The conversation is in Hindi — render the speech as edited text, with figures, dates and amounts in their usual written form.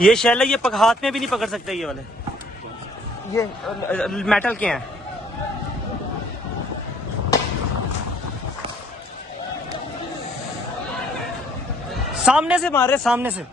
ये शेल है, ये हाथ में भी नहीं पकड़ सकते ये वाले, ये मेटल के हैं। सामने से मार रहे, सामने से।